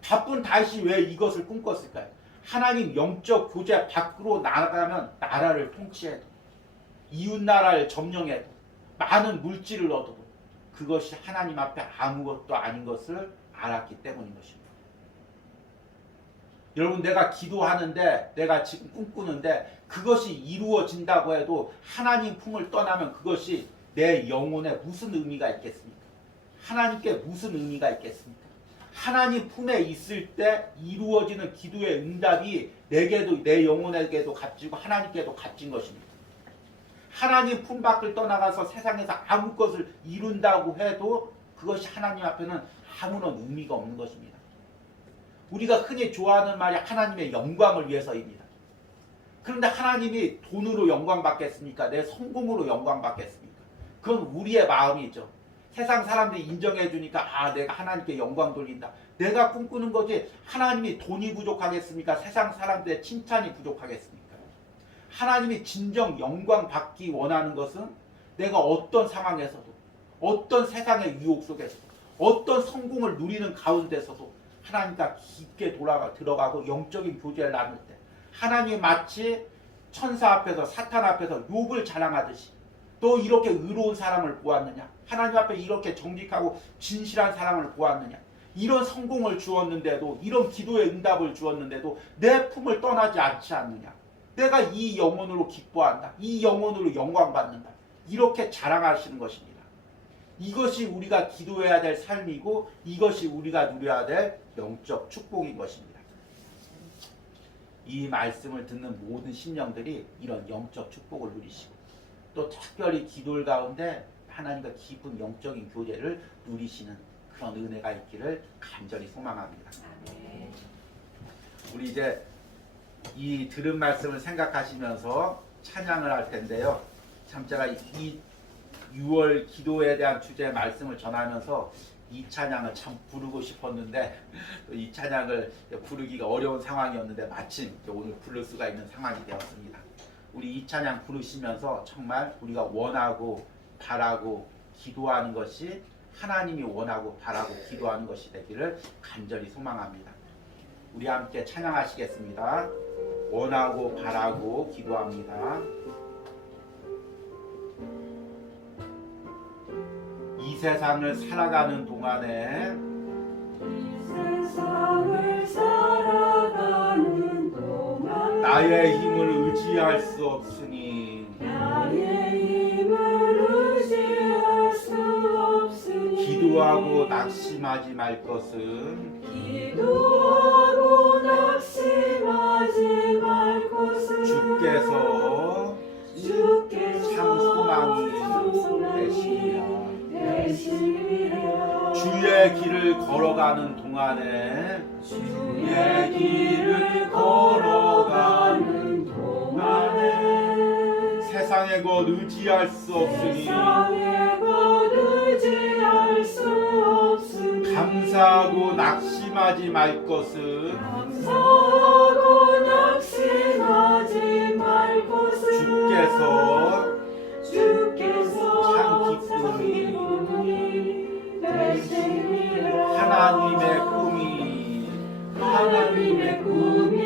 바쁜 다윗이 왜 이것을 꿈꿨을까요? 하나님 영적 교제 밖으로 나가면 나라를 통치해도, 이웃나라를 점령해도, 많은 물질을 얻어도 그것이 하나님 앞에 아무것도 아닌 것을 알았기 때문인 것입니다. 여러분, 내가 기도하는데, 내가 지금 꿈꾸는데 그것이 이루어진다고 해도 하나님 품을 떠나면 그것이 내 영혼에 무슨 의미가 있겠습니까? 하나님께 무슨 의미가 있겠습니까? 하나님 품에 있을 때 이루어지는 기도의 응답이 내게도, 내 영혼에게도 값지고 하나님께도 값진 것입니다. 하나님 품 밖을 떠나가서 세상에서 아무 것을 이룬다고 해도 그것이 하나님 앞에는 아무런 의미가 없는 것입니다. 우리가 흔히 좋아하는 말이 하나님의 영광을 위해서입니다. 그런데 하나님이 돈으로 영광 받겠습니까? 내 성공으로 영광 받겠습니까? 그건 우리의 마음이죠. 세상 사람들이 인정해 주니까 내가 하나님께 영광 돌린다. 내가 꿈꾸는 거지 하나님이 돈이 부족하겠습니까? 세상 사람들의 칭찬이 부족하겠습니까? 하나님이 진정 영광 받기 원하는 것은 내가 어떤 상황에서도, 어떤 세상의 유혹 속에서도, 어떤 성공을 누리는 가운데서도 하나님과 깊게 들어가고 영적인 교제를 나눌 때 하나님이 마치 천사 앞에서, 사탄 앞에서 욥을 자랑하듯이 너 이렇게 의로운 사람을 보았느냐? 하나님 앞에 이렇게 정직하고 진실한 사람을 보았느냐? 이런 성공을 주었는데도, 이런 기도의 응답을 주었는데도 내 품을 떠나지 않지 않느냐? 내가 이 영혼으로 기뻐한다. 이 영혼으로 영광 받는다. 이렇게 자랑하시는 것입니다. 이것이 우리가 기도해야 될 삶이고 이것이 우리가 누려야 될 영적 축복인 것입니다. 이 말씀을 듣는 모든 심령들이 이런 영적 축복을 누리시고 또 특별히 기도를 가운데 하나님과 깊은 영적인 교제를 누리시는 그런 은혜가 있기를 간절히 소망합니다. 우리 이제 이 들은 말씀을 생각하시면서 찬양을 할 텐데요. 참 제가 이 6월 기도에 대한 주제의 말씀을 전하면서 이 찬양을 참 부르고 싶었는데 이 찬양을 부르기가 어려운 상황이었는데 마침 오늘 부를 수가 있는 상황이 되었습니다. 우리 이 찬양 부르시면서 정말 우리가 원하고 바라고 기도하는 것이 하나님이 원하고 바라고 기도하는 것이 되기를 간절히 소망합니다. 우리 함께 찬양하시겠습니다. 원하고 바라고 기도합니다. 이 세상을 살아가는 동안에 세상을 나의 힘을 의지할 수 없으니 나의 힘을 의지할 수 없으니 기도하고 낙심하지 말 것은 기도하고 낙심하지 말 것은 주께서 참 소망이 되시리라. 주의 길을 걸어가는 동안에 주의 길을 걸어가는 동안에 세상의 것 의지할 수 없으니 세상의 것 의지할 수 없으니 감사하고 낙심하지 말 것은 감사하고 낙심하지 말 것은 주께서 참 기쁨이 되시리라. 하나님의 꿈이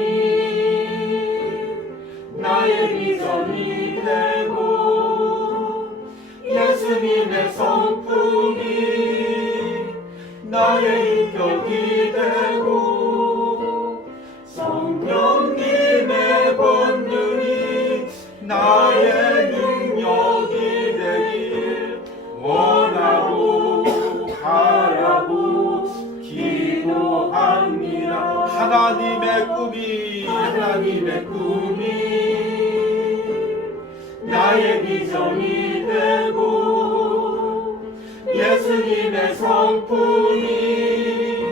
나의 비전이 되고 예수님의 성품이 나의 인격이 되고 성령님의 권능이 나의 능력이 되길 원하고 바라고 기도합니다. 하나님의 꿈이 나의 비전이 되고 예수님의 성품이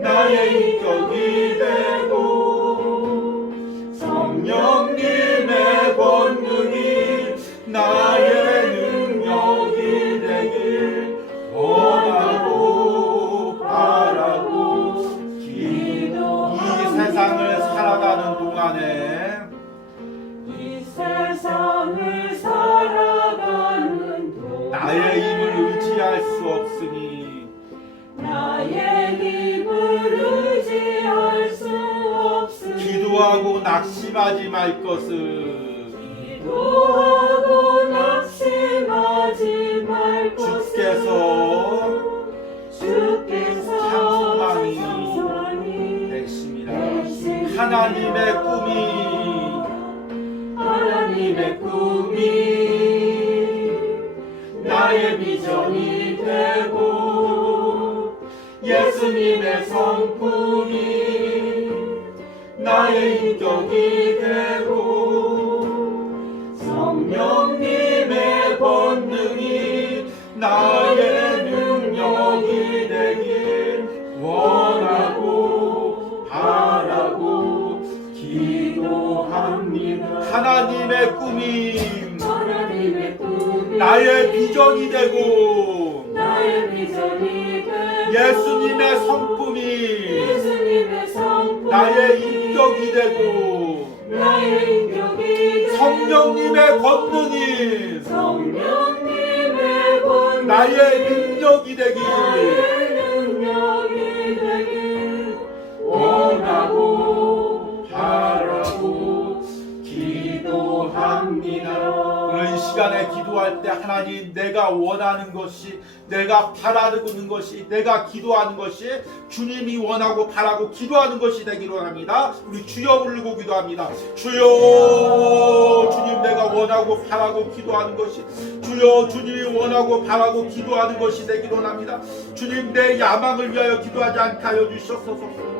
나의 인격이 되고 성령님의 권능이 나의 능력이 되길 원하고 바라고 이 세상을 살아가는 동안에 이 세상을 살아가는 동안 나의 힘을 의지할 수 없으니 나의 힘을 의지할 수 없으니 기도하고 낙심하지 말 것은 기도하고 낙심하지 말 것은 주께서 참 소망이 소망이 되십니다. 되시리라. 하나님의 꿈이 나의 비전이 되고 예수님의 성품이 나의 인격이 되고 성령님의 권능이 나의 능력이 되길 원하고 바라고 기도합니다. 하나님의 꿈이 하나님의 꿈이 나의 비전이 되고 나의 비전이 되고 예수님의 성품이 예수님의 성품 나의 인격이 되고 나의 인격이 되고 성령님의 권능이 성령님의 권능이 나의 능력이 되길 나의 능력이 되길 원하고 바라고 기도합니다. 오늘 이 시간에 기도할 때 하나님 내가 원하는 것이 내가 바라는 것이 내가 기도하는 것이 주님이 원하고 바라고 기도하는 것이 되기를 원합니다. 우리 주여 부르고 기도합니다. 주여 주님 내가 원하고 바라고 기도하는 것이 주여 주님이 원하고 바라고 기도하는 것이 되기를 원합니다. 주님 내 야망을 위하여 기도하지 않게 하여 주시옵소서.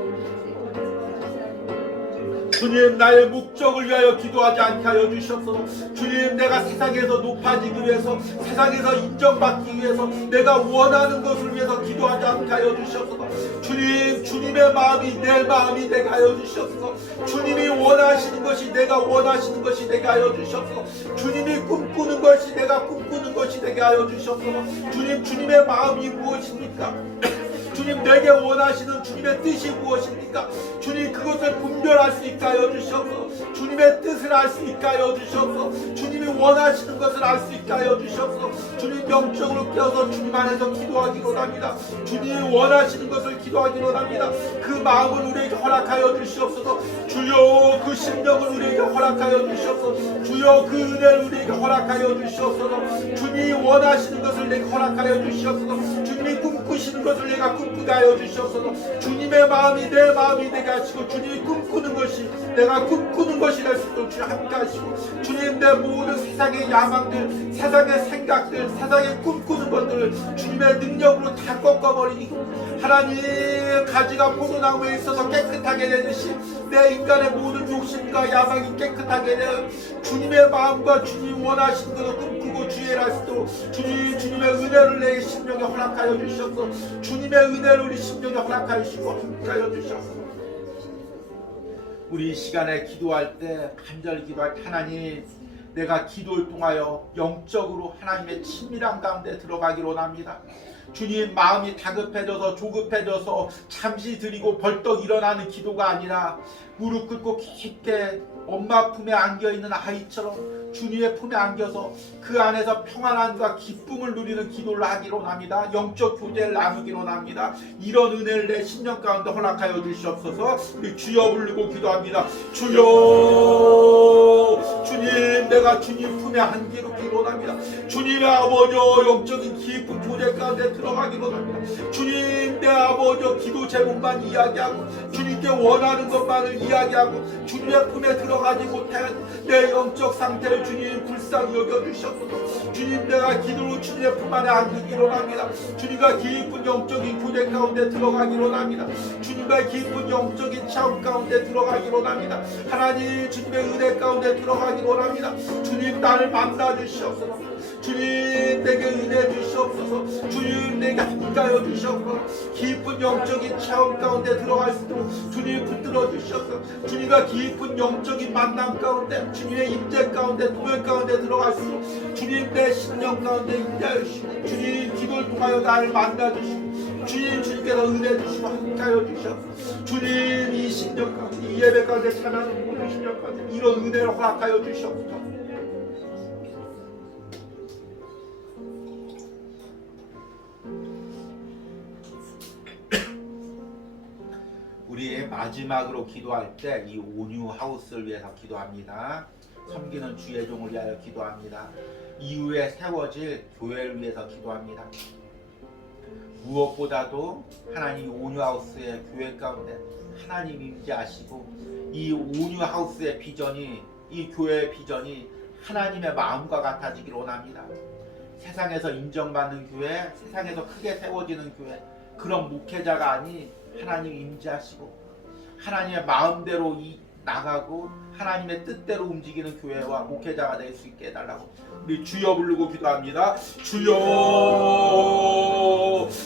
주님 나의 목적을 위하여 기도하지 않게 하여 주시옵소서. 주님 내가 세상에서 높아지기 위해서 세상에서 인정받기 위해서 내가 원하는 것을 위해서 기도하지 않게 하여 주시옵소서. 주님 주님의 마음이 내 마음이 되게 하여 주시옵소서. 주님이 원하시는 것이 내가 원하시는 것이 되게 하여 주시옵소서. 주님이 꿈꾸는 것이 내가 꿈꾸는 것이 되게 하여 주시옵소서. 주님 주님의 마음이 무엇입니까? 주님 내게 원하시는 주님의 뜻이 무엇입니까? 주님 그것을 분별할 수 있게 하여 주시옵소서. 주님의 뜻을 알 수 있게 하여 주시옵소서. 주님이 원하시는 것을 알 수 있게 하여 주시옵소서. 주님 영적으로 깨어서 주님 안에서 기도하기로 합니다. 주님이 원하시는 것을 기도하기로 합니다. 그 마음을 우리에게 허락하여 주시옵소서. 주여 그 심령을 우리에게 허락하여 주시옵소서. 주여 그 은혜를 우리에게 허락하여 주시옵소서. 주님이 원하시는 것을 내게 허락하여 주시옵소서. 주님이 꿈꾸시는 이루시는 것을 내가 꿈꾸게 하여 주시옵소서. 주님의 마음이 내 마음이 되게 하시고 주님이 꿈꾸는 것이 내가 꿈꾸는 것이 될 수 있도록 주님 함께 하시고 주님 내 모든 세상의 야망들 세상의 생각들 세상의 꿈꾸는 것들을 주님의 능력으로 다 꺾어버리고 하나님 가지가 포도나무에 있어서 깨끗하게 되듯이 내 인간의 모든 욕심과 야망이 깨끗하게 되어 주님의 마음과 주님 원하시는 것을 꿈꾸고 주의를 할 수 있도록 주님의 은혜를 내 심령에 허락하여 주시옵소서. 주님의 은혜를 우리 심령에 허락하여 주시고 함께하여 주시옵소서. 우리 이 시간에 기도할 때 간절히 기도할 때 하나님 내가 기도를 통하여 영적으로 하나님의 친밀한 가운데 들어가기로 합니다. 주님 마음이 다급해져서 조급해져서 잠시 드리고 벌떡 일어나는 기도가 아니라 무릎 꿇고 깊게 엄마 품에 안겨있는 아이처럼 주님의 품에 안겨서 그 안에서 평안함과 기쁨을 누리는 기도를 하기로 합니다. 영적 교제를 나누기로 합니다. 이런 은혜를 내 심령 가운데 허락하여 주시옵소서. 우리 주여 부르고 기도합니다. 주여 주님 내가 주님 품에 안기로 기도합니다. 주님의 아버지 영적인 깊은 교제 가운데 들어가기로 합니다. 주님 내 아버지 기도 제목만 이야기하고 주님께 원하는 것만을 이야기하고 주님의 품에 들어가지 못한 내 영적 상태를 주님 불쌍히 여겨주셨소서. 주님 내가 기도로 주님의 품 안에 안기기로 합니다. 주님과 깊은 영적인 교제 가운데 들어가기로 합니다. 주님과 깊은 영적인 체험 가운데 들어가기로 합니다. 하나님 주님의 은혜 가운데 들어가기로 합니다. 주님 나를 만나 주시옵소서. 주님 내게 은혜 주시옵소서. 주님 내게 함께하여 주시옵소서. 깊은 영적인 체험 가운데 들어갈 수 있도록 주님 붙들어 주시옵소서. 주님과 깊은 영적인 만남 가운데 주님의 임재 가운데 도열 가운데 들어갈 수 있도록 주님 내 심령 가운데 임재하여 주시고 주님 기도를 통하여 나를 만나 주시고 주님께서 은혜 주시고 함께하여 주시옵소서. 주님 이 심령 가운데 이 예배 가운데 참여하는 모든 심령 가운데 이런 은혜를 허락하여 주시옵소서. 우리 마지막으로 기도할 때 이 온유 하우스를 위해서 기도합니다. 섬기는 주의 종을 위하여 기도합니다. 이후에 세워질 교회를 위해서 기도합니다. 무엇보다도 하나님 온유 하우스의 교회 가운데 하나님 임재하시고 이 온유 하우스의 비전이 이 교회의 비전이 하나님의 마음과 같아지기를 원합니다. 세상에서 인정받는 교회, 세상에서 크게 세워지는 교회, 그런 목회자가 아닌 하나님 임재하시고 하나님의 마음대로 나가고 하나님의 뜻대로 움직이는 교회와 목회자가 될 수 있게 해달라고 우리 주여 부르고 기도합니다. 주여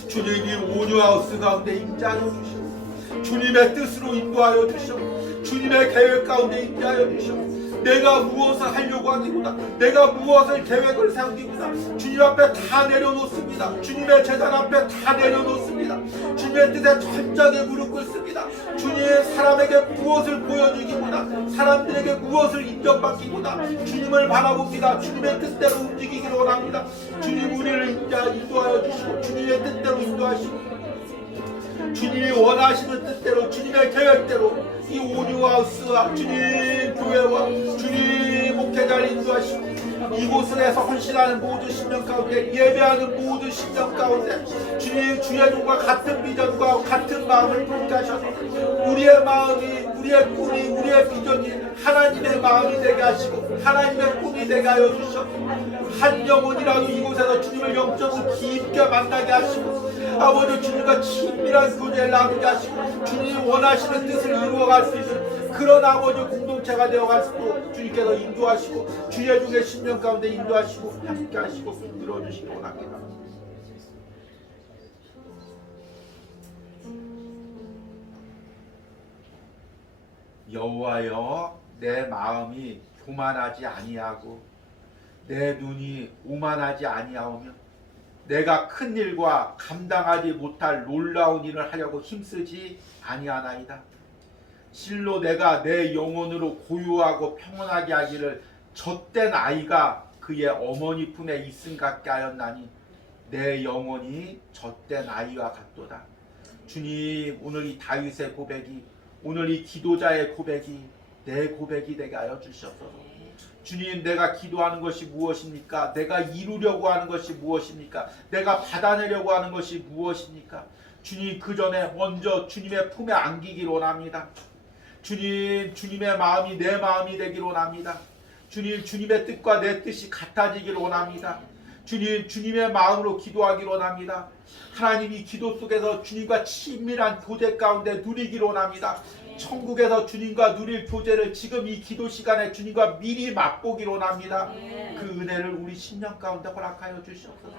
주님이 온유하우스 가운데 임재하여 주시고 주님의 뜻으로 인도하여 주시고 주님의 계획 가운데 임재하여 주시고 내가 무엇을 하려고 하기보다 내가 무엇을 계획을 세우기보다 주님 앞에 다 내려놓습니다. 주님의 제단 앞에 다 내려놓습니다. 주님의 뜻에 철저하게 무릎 꿇습니다. 주님의 사람에게 무엇을 보여주기보다 사람들에게 무엇을 인정받기보다 주님을 바라봅니다. 주님의 뜻대로 움직이기를 원합니다. 주님 우리를 인도하여 주시고 주님의 뜻대로 인도하시고 주님이 원하시는 뜻대로 주님의 계획대로 이 온유하우스와 주님 교회와 주님 목회자를 인도하시고 이곳에서 헌신하는 모든 심령 가운데 예배하는 모든 심령 가운데 주님 주의 종과 같은 비전과 같은 마음을 품게 하셔서 우리의 마음이 우리의 꿈이 우리의 비전이 하나님의 마음이 되게 하시고 하나님의 꿈이 되게 하여 주시옵소서. 한 영혼이라도 이곳에서 주님을 영적으로 깊게 만나게 하시고 아버지 주님과 친밀한 교제를 나누게 하시고 주님이 원하시는 뜻을 이루어갈 수 있는 그런 아버지 공동체가 되어갈 수 있도록 주님께서 인도하시고 주의 종의 심령 가운데 인도하시고 함께 하시고 이루어주시기 원합니다. 여호와여 내 마음이 교만하지 아니하고 내 눈이 오만하지 아니하오며 내가 큰 일과 감당하지 못할 놀라운 일을 하려고 힘쓰지 아니하나이다. 실로 내가 내 영혼으로 고요하고 평온하게 하기를 젖된 아이가 그의 어머니 품에 있음 같게 하였나니 내 영혼이 젖된 아이와 같도다. 주님 오늘 이 다윗의 고백이 오늘 이 기도자의 고백이 내 고백이 되게 하여 주시옵소서. 주님, 내가 기도하는 것이 무엇입니까? 내가 이루려고 하는 것이 무엇입니까? 내가 받아내려고 하는 것이 무엇입니까? 주님, 그 전에 먼저 주님의 품에 안기길 원합니다. 주님, 주님의 마음이 내 마음이 되길 원합니다. 주님, 주님의 뜻과 내 뜻이 같아지길 원합니다. 주님, 주님의 마음으로 기도하길 원합니다. 하나님이 기도 속에서 주님과 친밀한 교제 가운데 누리길 원합니다. 천국에서 주님과 누릴 교제를 지금 이 기도 시간에 주님과 미리 맛보길 원합니다. 그 은혜를 우리 심령 가운데 허락하여 주시옵소서.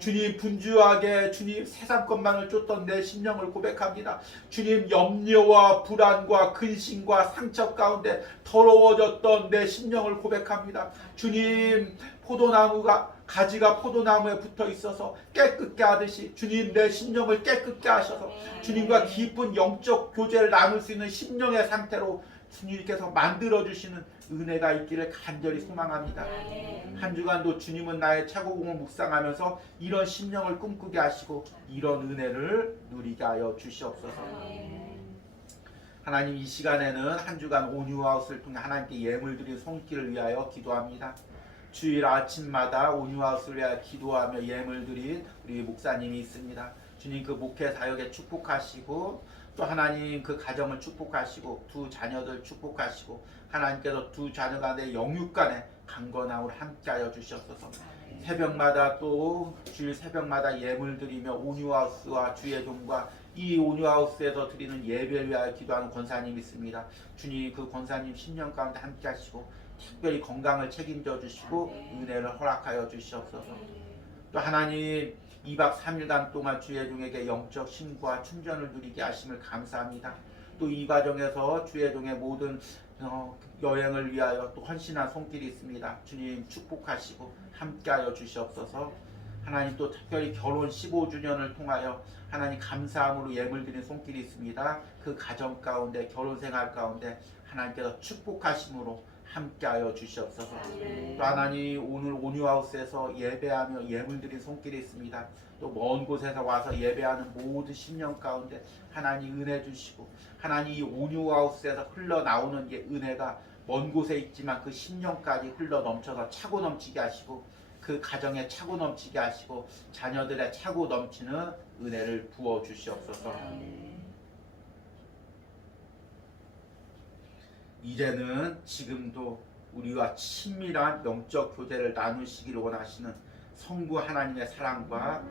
주님, 분주하게 주님 세상 것만을 쫓던 내 심령을 고백합니다. 주님, 염려와 불안과 근심과 상처 가운데 더러워졌던 내 심령을 고백합니다. 주님, 포도나무가 가지가 포도나무에 붙어 있어서 깨끗게 하듯이 주님, 내 심령을 깨끗게 하셔서 주님과 깊은 영적 교제를 나눌 수 있는 심령의 상태로 주님께서 만들어주시는 은혜가 있기를 간절히 소망합니다. 한 주간도 주님은 나의 차고공을 묵상하면서 이런 심령을 꿈꾸게 하시고 이런 은혜를 누리게 하여 주시옵소서. 하나님, 이 시간에는 한 주간 온유하우스를 통해 하나님께 예물 드린 손길을 위하여 기도합니다. 주일 아침마다 온유하우스를 위하여 기도하며 예물 드린 우리 목사님이 있습니다. 주님, 그 목회 사역에 축복하시고 또 하나님 그 가정을 축복하시고 두 자녀들 축복하시고 하나님께서 두 자녀 간의 영육간에 강건함을 함께하여 주시옵소서. 새벽마다 또 주일 새벽마다 예물 드리며 온유하우스와 주의 종과 이 온유하우스에서 드리는 예배를 위하여 기도하는 권사님이 있습니다. 주님, 그 권사님 10년 가운데 함께 하시고 특별히 건강을 책임져 주시고 은혜를 허락하여 주시옵소서. 또 하나님, 2박 3일간 동안 주의 종에게 영적 힘과 충전을 누리게 하심을 감사합니다. 또 이 과정에서 주의 종의 모든 여행을 위하여 또 헌신한 손길이 있습니다. 주님, 축복하시고 함께하여 주시옵소서. 하나님, 또 특별히 결혼 15주년을 통하여 하나님 감사함으로 예물 드린 손길이 있습니다. 그 가정 가운데 결혼 생활 가운데 하나님께서 축복하심으로 함께하여 주시옵소서. 또 하나님, 오늘 온유하우스에서 예배하며 예물 드린 손길이 있습니다. 또 먼 곳에서 와서 예배하는 모든 심령 가운데 하나님 은혜 주시고 하나님 이 온유하우스에서 흘러나오는 은혜가 먼 곳에 있지만 그 심령까지 흘러 넘쳐서 차고 넘치게 하시고 그 가정에 차고 넘치게 하시고 자녀들의 차고 넘치는 은혜를 부어 주시옵소서. 이제는 지금도 우리와 친밀한 영적 교제를 나누시기를 원하시는 성부 하나님의 사랑과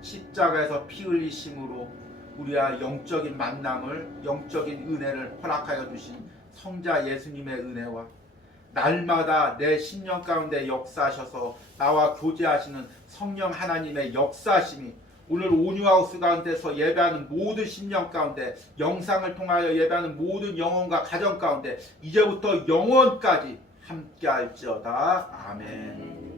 십자가에서 피 흘리심으로 우리와 영적인 만남을, 영적인 은혜를 허락하여 주신 성자 예수님의 은혜와 날마다 내 심령 가운데 역사하셔서 나와 교제하시는 성령 하나님의 역사하심이 오늘 온유하우스 가운데서 예배하는 모든 심령 가운데, 영상을 통하여 예배하는 모든 영혼과 가정 가운데 이제부터 영원까지 함께할지어다. 아멘.